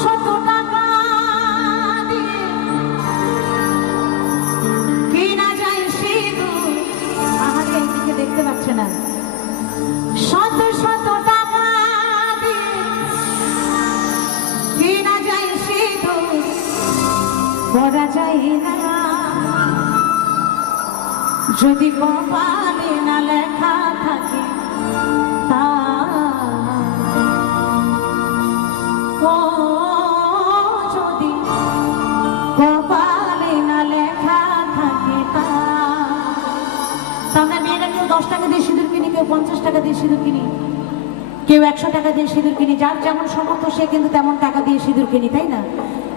শত টাকা দিয়ে কিনা যায় সিঁদুর। আমাকে একদিকে দেখতে পাচ্ছে না। শত শত টাকা দিয়ে কিনা যায় সিঁদুর, পরা যায় না যদি কপালে না লেখা থাকে। ও যদি কপালে না লেখা থাকে তা আমরা মেয়েরা কেউ 10 টাকা দিয়ে সিঁদুর কিনি, কেউ 50 টাকা দিয়ে সিঁদুর কিনি, কেউ 100 টাকা দিয়ে সিঁদুর কিনি। যার যেমন সামর্থ্য সে কিন্তু তেমন টাকা দিয়ে সিঁদুর কিনি, তাই না?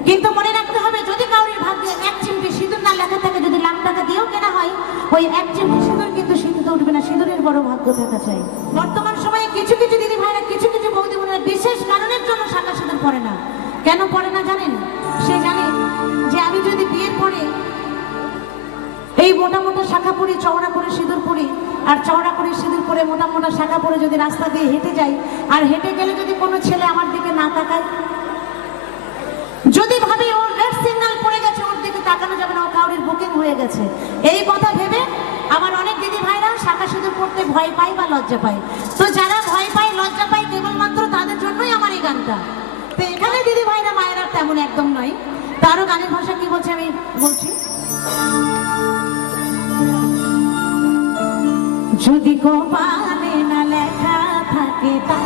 কিন্তু মনে রাখতে হবে, যদি কাউরির ভাগ্যে 1 চিমটি সিঁদুর না লেখা থাকে, যদি লাখ টাকা দিয়েও কেনা হয়, ওই 1 চিমটি সিঁদুর কিন্তু সিঁদুরতে উঠবে না। সিঁদুরের বড় ভাগ্য থাকা চাই। বর্তমান সময়ে কিছু কিছু দিদি ভাইরা, কিছু কিছু বৌদি বোনেরা বিশেষ কারণের জন্য শাঁখা সিঁদুর পরে না। কেন পরে না জানেন? সে জানে যে আমি যদি বিয়ের পরে এই মোটা মোটা শাখা পরি, চওড়া করে সিঁদুর পরি, আর চওড়া করে সিঁদুর পরে মোটা মোটা শাখা পরে যদি রাস্তা দিয়ে হেঁটে যাই, আর হেঁটে গেলে যদি কোনো ছেলে আমার দিকে না তাকায়, যদি ভাবি ওর রেড সিগন্যাল পড়ে গেছে, ওর দিকে তাকানো যাবে না, ও কাউরির বুকিং হয়ে গেছে, এই কথা ভেবে আমার অনেক দিদি ভাইরা শাখা সিঁদুর পড়তে ভয় পায় বা লজ্জা পায়। তো যারা ভয় পায়, লজ্জা পায়, কেবলমাত্র তাদের জন্যই আমার এই গানটা। তো এখানে দিদি ভাইরা মায়েরা তেমন একদম নয়। তারও গানের ভাষা কি বলছে আমি বলছি। যদি কপালে না লেখা থাকে তা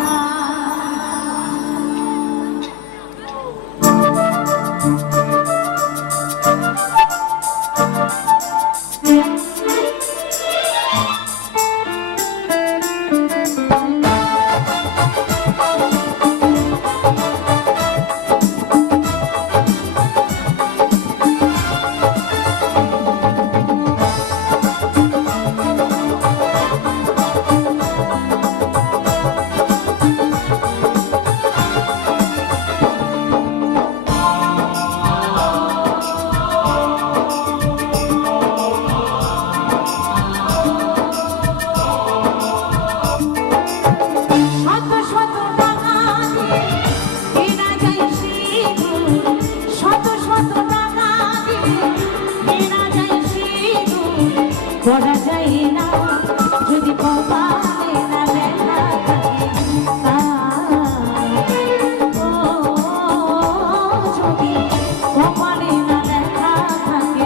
পড়া যায় না যদি কপালে না লেখা থাকে। যদি কপালে না লেখা থাকে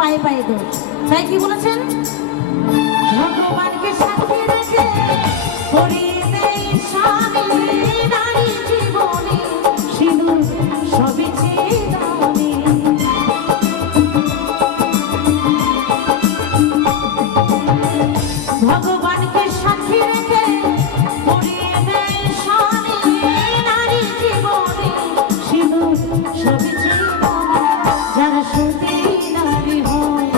পায়ে পায়ে দোষ। তাই কি বলেছেন? ভগবানকে সাথে রেখে পরিয়ে দেয় স্বামী নারী জীবনে সিঁদুর সবই চেয়ে দামি। ভগবানকে সাথে রেখে পরিয়ে দেয় স্বামী নারী জীবনে সিঁদুর সবই চেয়ে দামি। যারা সতী নারী হয়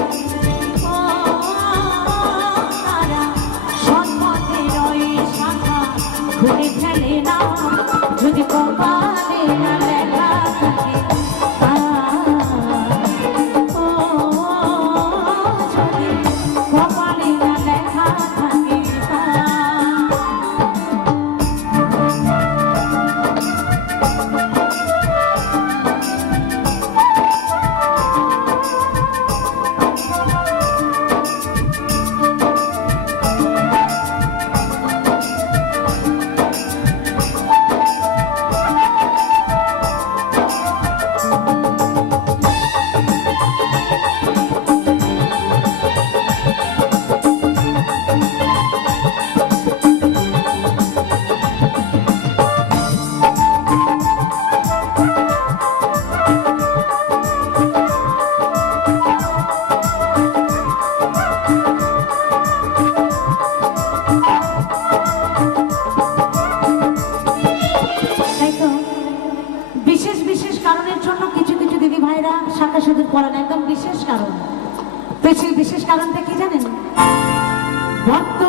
সিঁদুর পরানো একদম বিশেষ কারণ। তো সেই বিশেষ কারণটা কি জানেন? বর্তমানে